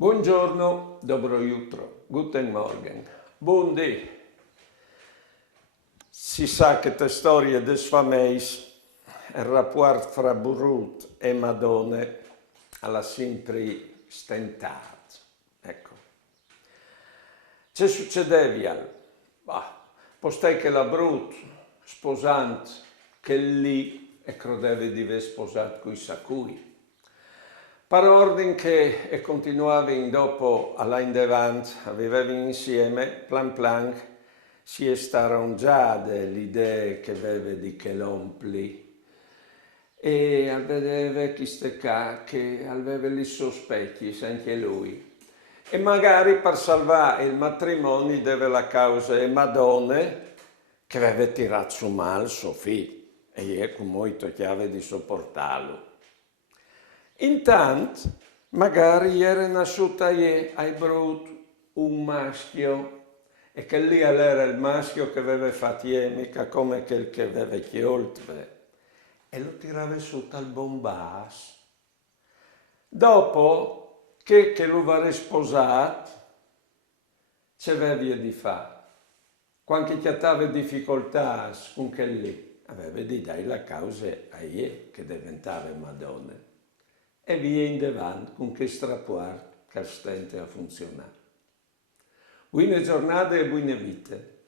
Buongiorno, dobro jutro, guten Morgen, buondì. Si sa che te storie des fameis, il rapport fra Brut e Madone alla sempre stentato. Ecco. Che succedeva? Postei che la Brut, sposante, che lì e credeva di aver sposato coi sacui. Per ordine che e continuava in dopo alla in davanti, avevano insieme, plan plan, si è starongiate l'idea che aveva di che l'ompli. E al vedere chi stecca che aveva gli sospetti, anche lui. E magari per salvare il matrimonio deve la causa e Madone che aveva tirato su male suo figlio e io con molto chiave di sopportarlo. Intanto, magari era nasciuto ai Brut un maschio e che lì era il maschio che aveva fatto mica come quel che aveva chioltre e lo tirava su dal bombas. Dopo che lo aveva sposato, c'aveva via di fare. Quando chiattava difficoltà con quel lì, aveva di dare la causa a ie che diventava Madonna. E via in davanti con che strappuar che stente a funzionare. Buone giornate e buone vite.